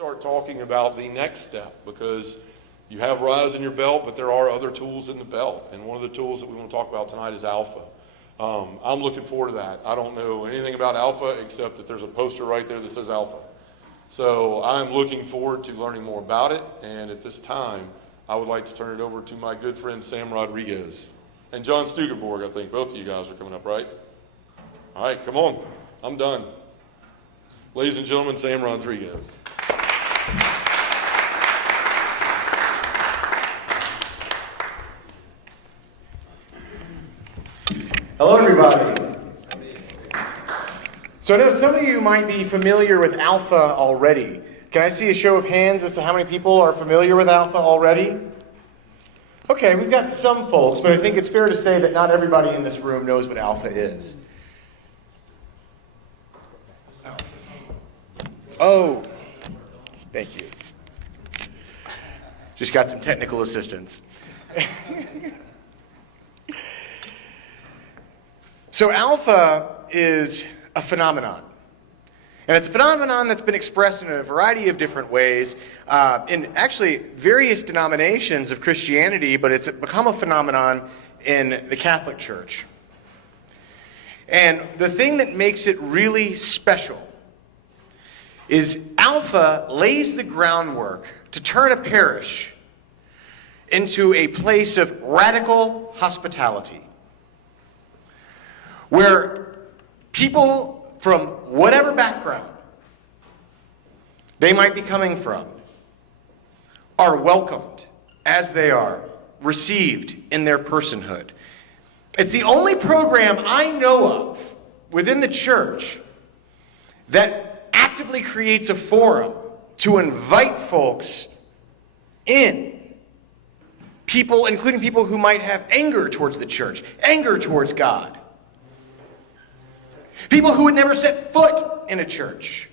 start talking about the next step, because you have Rise in your belt, but there are other tools in the belt. And one of the tools that we want to talk about tonight is Alpha. I'm looking forward to that. I don't know anything about Alpha except that there's a poster right there that says Alpha. So I'm looking forward to learning more about it. And at this time, I would like to turn it over to my good friend Sam Rodriguez. And John Stugenborg, I think. Both of you guys are coming up, right? All right, come on. I'm done. Ladies and gentlemen, Sam Rodriguez. Hello, everybody. So I know some of you might be familiar with Alpha already. Can I see a show of hands as to how many people are familiar with Alpha already? Okay, we've got some folks, but I think it's fair to say that not everybody in this room knows what Alpha is. Oh, thank you. Just got some technical assistance. So Alpha is a phenomenon. And it's a phenomenon that's been expressed in a variety of different ways in actually various denominations of Christianity, but it's become a phenomenon in the Catholic Church. And the thing that makes it really special is Alpha lays the groundwork to turn a parish into a place of radical hospitality, where people from whatever background they might be coming from are welcomed as they are, received in their personhood. It's the only program I know of within the church that actively creates a forum to invite folks in. People, including people who might have anger towards the church, anger towards God. People who would never set foot in a church,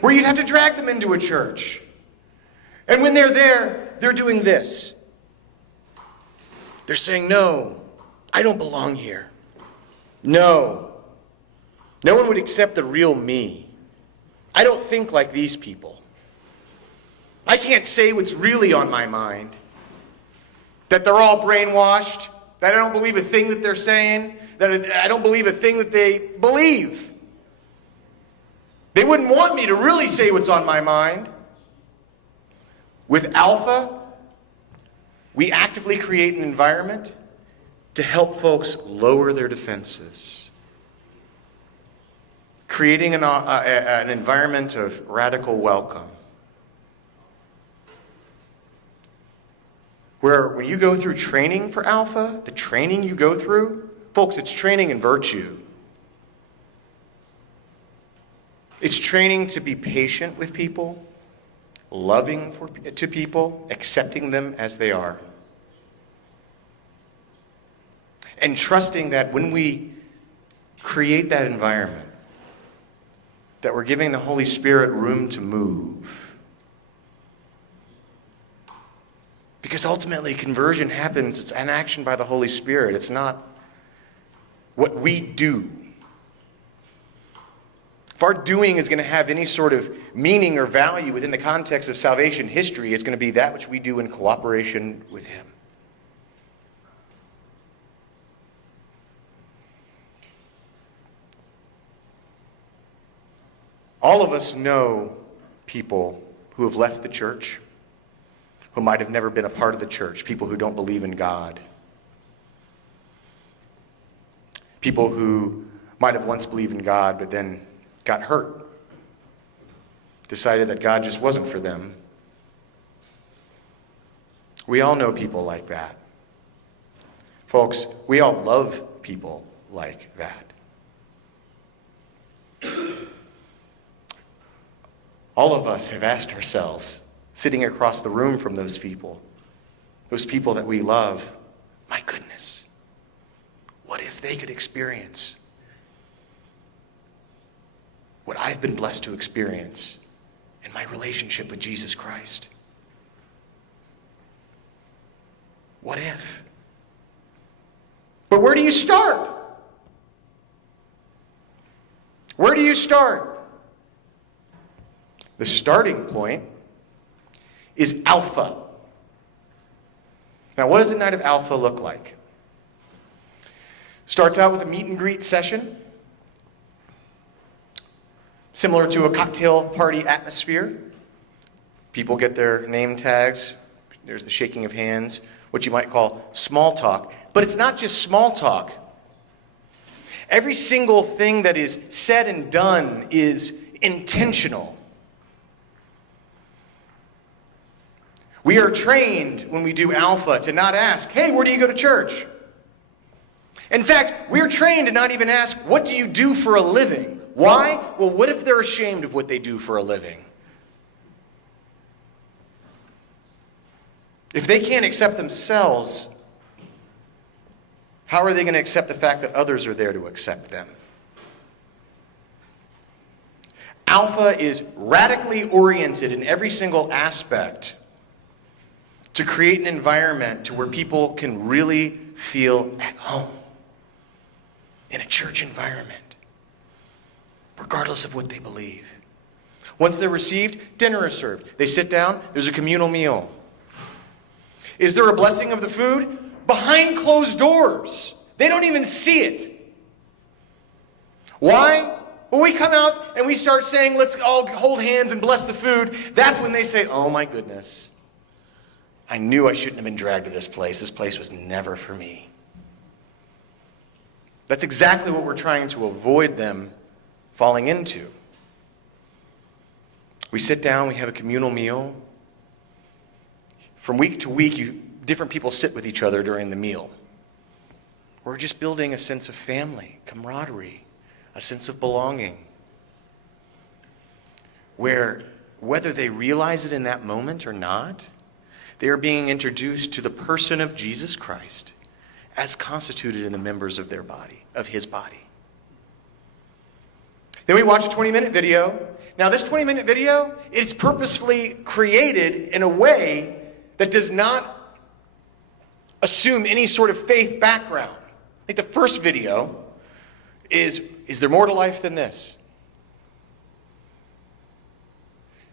where you'd have to drag them into a church. And when they're there, they're doing this. They're saying, no, I don't belong here. No one would accept the real me. I don't think like these people. I can't say what's really on my mind. That they're all brainwashed, that I don't believe a thing that they're saying, that I don't believe a thing that they believe. They wouldn't want me to really say what's on my mind. With Alpha, we actively create an environment to help folks lower their defenses. Creating an environment of radical welcome. Where when you go through training for Alpha, the training you go through, folks, it's training in virtue. It's training to be patient with people, loving to people, accepting them as they are. And trusting that when we create that environment, that we're giving the Holy Spirit room to move. Because ultimately conversion happens, it's an action by the Holy Spirit. It's not what we do. If our doing is going to have any sort of meaning or value within the context of salvation history, it's going to be that which we do in cooperation with Him. All of us know people who have left the church, who might have never been a part of the church, people who don't believe in God. People who might have once believed in God, but then got hurt. Decided that God just wasn't for them. We all know people like that. Folks, we all love people like that. All of us have asked ourselves, sitting across the room from those people that we love, my goodness, what if they could experience what I've been blessed to experience in my relationship with Jesus Christ? What if? But where do you start? Where do you start? The starting point is Alpha. Now, what does a night of Alpha look like? Starts out with a meet and greet session, similar to a cocktail party atmosphere. People get their name tags. There's the shaking of hands, what you might call small talk. But it's not just small talk. Every single thing that is said and done is intentional. We are trained when we do Alpha to not ask, hey, where do you go to church? In fact, we're trained to not even ask, what do you do for a living? Why? Well, what if they're ashamed of what they do for a living? If they can't accept themselves, how are they going to accept the fact that others are there to accept them? Alpha is radically oriented in every single aspect to create an environment to where people can really feel at home in a church environment, regardless of what they believe. Once they're received, dinner is served. They sit down, there's a communal meal. Is there a blessing of the food? Behind closed doors. They don't even see it. Why? When we come out and we start saying, let's all hold hands and bless the food, that's when they say, oh my goodness, I knew I shouldn't have been dragged to this place. This place was never for me. That's exactly what we're trying to avoid them falling into. We sit down, we have a communal meal. From week to week, different people sit with each other during the meal. We're just building a sense of family, camaraderie, a sense of belonging, where whether they realize it in that moment or not, they are being introduced to the person of Jesus Christ as constituted in the members of their body, of his body. Then we watch a 20-minute video. Now this 20-minute video, it's purposefully created in a way that does not assume any sort of faith background. Like the first video is there more to life than this?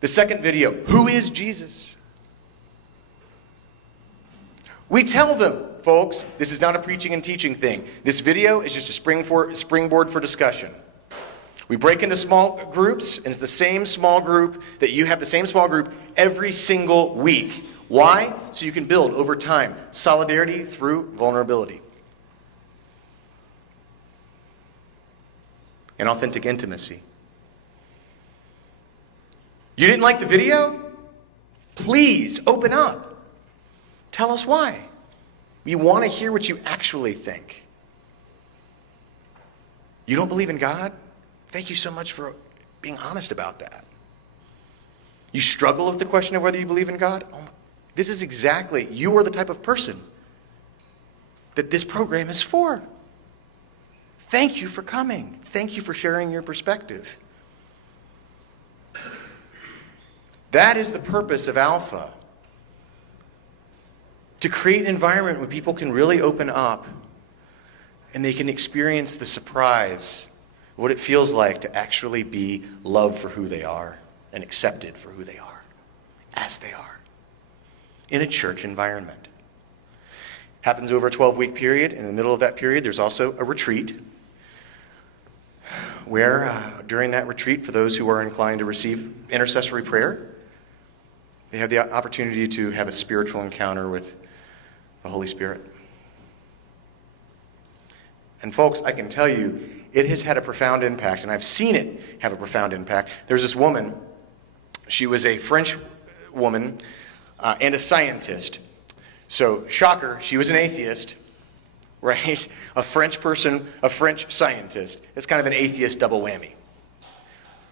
The second video, who is Jesus? We tell them, folks, this is not a preaching and teaching thing. This video is just a springboard for discussion. We break into small groups, and it's the same small group that you have the same small group every single week. Why? So you can build over time solidarity through vulnerability and authentic intimacy. You didn't like the video? Please open up. Tell us why. We want to hear what you actually think. You don't believe in God? Thank you so much for being honest about that. You struggle with the question of whether you believe in God? Oh, this is exactly, you are the type of person that this program is for. Thank you for coming. Thank you for sharing your perspective. That is the purpose of Alpha. To create an environment where people can really open up and they can experience the surprise of what it feels like to actually be loved for who they are and accepted for who they are, as they are, in a church environment. Happens over a 12-week period. In the middle of that period, there's also a retreat where during that retreat, for those who are inclined to receive intercessory prayer, they have the opportunity to have a spiritual encounter with the Holy Spirit. And folks, I can tell you, it has had a profound impact, and I've seen it have a profound impact. There's this woman, she was a French woman and a scientist. So, shocker, she was an atheist, right? A French person, a French scientist. It's kind of an atheist double whammy.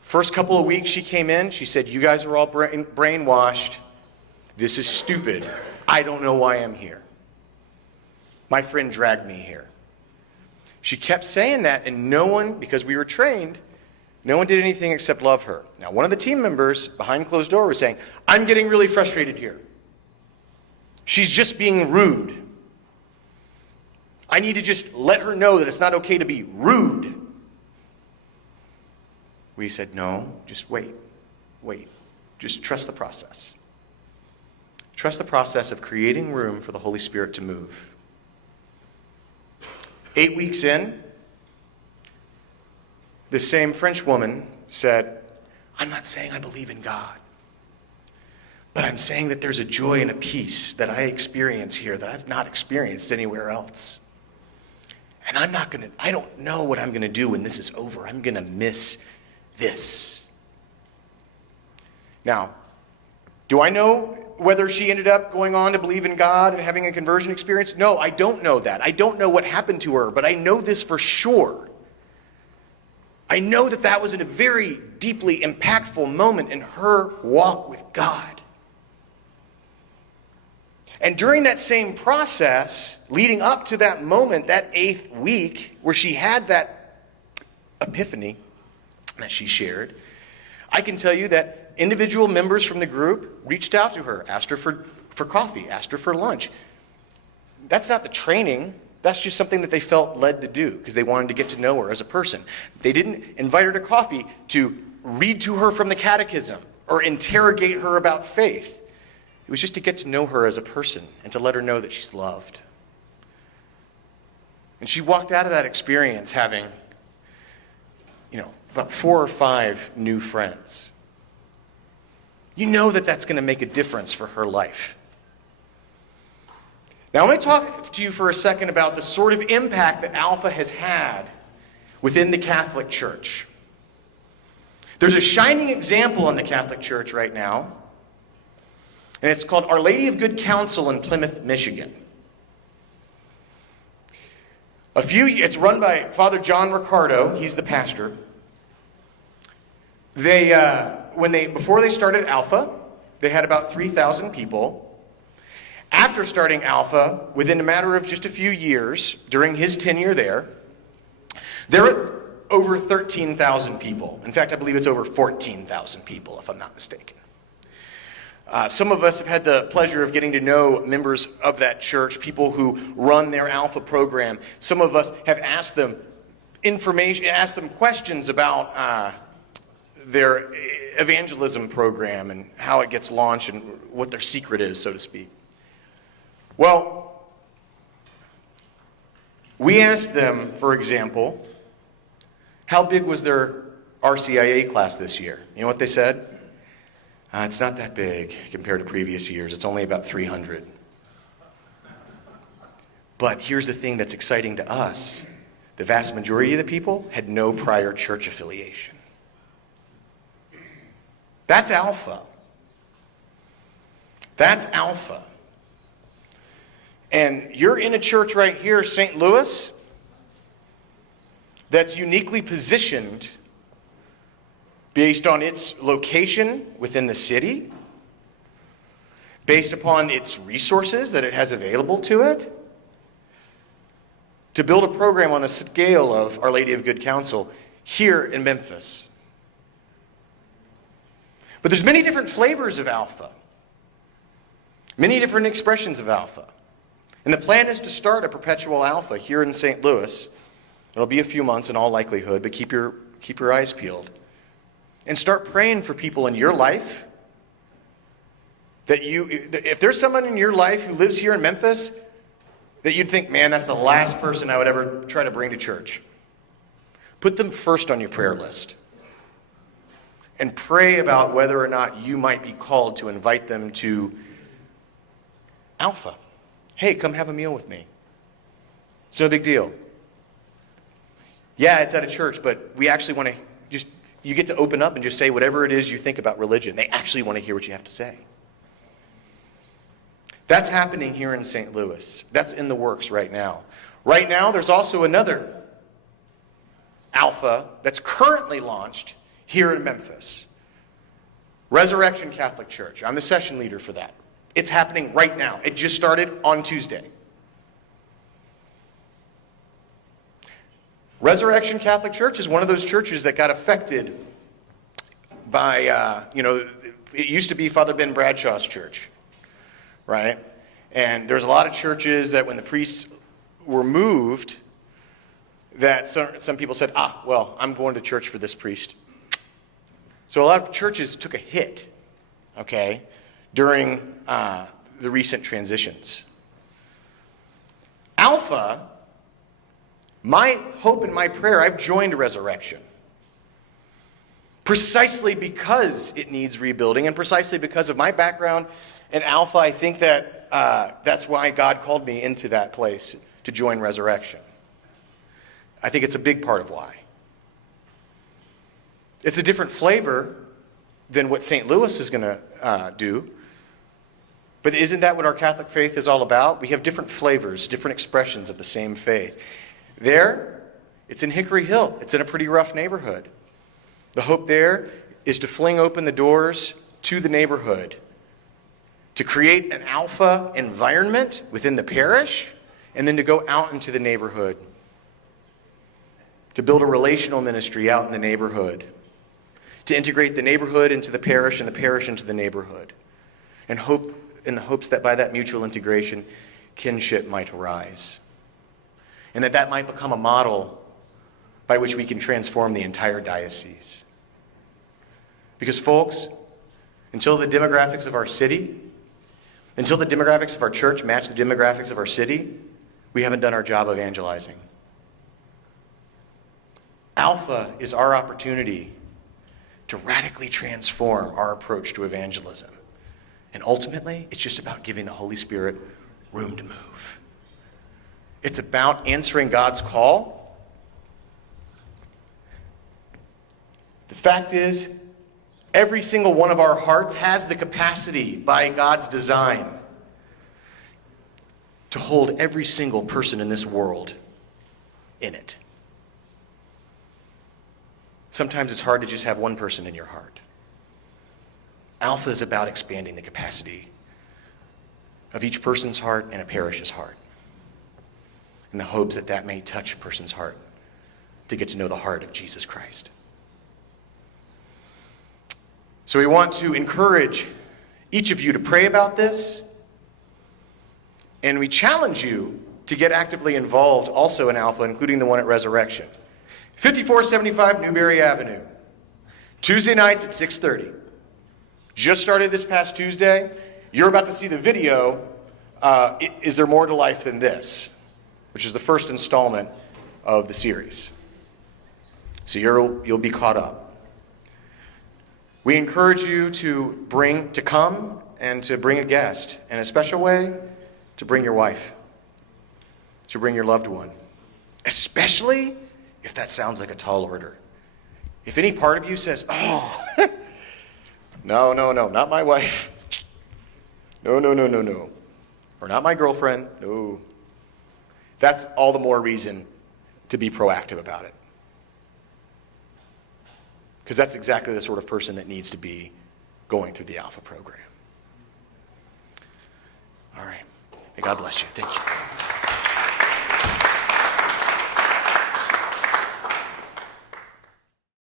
First couple of weeks she came in, she said, you guys are all brainwashed. This is stupid. I don't know why I'm here. My friend dragged me here. She kept saying that, and no one, because we were trained, no one did anything except love her. Now, one of the team members behind closed door was saying, I'm getting really frustrated here. She's just being rude. I need to just let her know that it's not okay to be rude. We said, no, just wait. wait. Just trust the process. Trust the process of creating room for the Holy Spirit to move. 8 weeks in, the same French woman said, I'm not saying I believe in God, but I'm saying that there's a joy and a peace that I experience here that I've not experienced anywhere else. And I don't know what I'm going to do when this is over. I'm going to miss this. Now, do I know whether she ended up going on to believe in God and having a conversion experience? No, I don't know that. I don't know what happened to her, but I know this for sure. I know that that was a very deeply impactful moment in her walk with God. And during that same process, leading up to that moment, that 8th week, where she had that epiphany that she shared, I can tell you that individual members from the group reached out to her, asked her for coffee, asked her for lunch. That's not the training. That's just something that they felt led to do because they wanted to get to know her as a person. They didn't invite her to coffee to read to her from the catechism or interrogate her about faith. It was just to get to know her as a person and to let her know that she's loved. And she walked out of that experience having, about 4 or 5 new friends. You know that that's going to make a difference for her life. Now, I want to talk to you for a second about the sort of impact that Alpha has had within the Catholic Church. There's a shining example in the Catholic Church right now, and it's called Our Lady of Good Counsel in Plymouth, Michigan. It's run by Father John Ricardo. He's the pastor. Before they started Alpha, they had about 3,000 people. After starting Alpha, within a matter of just a few years, during his tenure there were over 13,000 people. In fact, I believe it's over 14,000 people, if I'm not mistaken. Some of us have had the pleasure of getting to know members of that church, people who run their Alpha program. Some of us have asked them questions about their evangelism program and how it gets launched and what their secret is, so to speak. Well, we asked them, for example, how big was their RCIA class this year? You know what they said? It's not that big compared to previous years. It's only about 300. But here's the thing that's exciting to us. The vast majority of the people had no prior church affiliation. That's Alpha. That's Alpha. And you're in a church right here, St. Louis, that's uniquely positioned based on its location within the city, based upon its resources that it has available to it, to build a program on the scale of Our Lady of Good Counsel here in Memphis. But there's many different flavors of Alpha, many different expressions of Alpha. And the plan is to start a perpetual Alpha here in St. Louis. It'll be a few months in all likelihood, but keep your eyes peeled. And start praying for people in your life if there's someone in your life who lives here in Memphis that you'd think, man, that's the last person I would ever try to bring to church. Put them first on your prayer list. And pray about whether or not you might be called to invite them to Alpha. Hey, come have a meal with me. It's no big deal. Yeah, it's at a church, but we actually want to you get to open up and just say whatever it is you think about religion. They actually want to hear what you have to say. That's happening here in St. Louis. That's in the works right now. Right now, there's also another Alpha that's currently launched here in Memphis. Resurrection Catholic Church. I'm the session leader for that. It's happening right now. It just started on Tuesday. Resurrection Catholic Church is one of those churches that got affected by, it used to be Father Ben Bradshaw's church, right? And there's a lot of churches that when the priests were moved, that some people said, well, I'm going to church for this priest. So a lot of churches took a hit, okay, during the recent transitions. Alpha, my hope and my prayer, I've joined Resurrection. Precisely because it needs rebuilding and precisely because of my background in Alpha, I think that that's why God called me into that place to join Resurrection. I think it's a big part of why. It's a different flavor than what St. Louis is going to do. But isn't that what our Catholic faith is all about? We have different flavors, different expressions of the same faith. There, it's in Hickory Hill. It's in a pretty rough neighborhood. The hope there is to fling open the doors to the neighborhood, to create an Alpha environment within the parish, and then to go out into the neighborhood, to build a relational ministry out in the neighborhood, to integrate the neighborhood into the parish and the parish into the neighborhood, and hope in the hopes that by that mutual integration, kinship might arise, and that might become a model by which we can transform the entire diocese. Because folks, until the demographics of our city, until the demographics of our church match the demographics of our city, we haven't done our job evangelizing. Alpha is our opportunity to radically transform our approach to evangelism. And ultimately, it's just about giving the Holy Spirit room to move. It's about answering God's call. The fact is, every single one of our hearts has the capacity by God's design to hold every single person in this world in it. Sometimes it's hard to just have one person in your heart. Alpha is about expanding the capacity of each person's heart and a parish's heart, in the hopes that that may touch a person's heart to get to know the heart of Jesus Christ. So we want to encourage each of you to pray about this, and we challenge you to get actively involved also in Alpha, including the one at Resurrection. 5475 Newberry Avenue, Tuesday nights at 6:30. Just started this past Tuesday. You're about to see the video, Is There More to Life Than This?, which is the first installment of the series. So you'll be caught up. We encourage you to come and to bring a guest, and in a special way, to bring your wife, to bring your loved one, especially if that sounds like a tall order. If any part of you says, oh, no, not my wife. No. Or not my girlfriend. No. That's all the more reason to be proactive about it. Because that's exactly the sort of person that needs to be going through the Alpha program. All right. May God bless you. Thank you.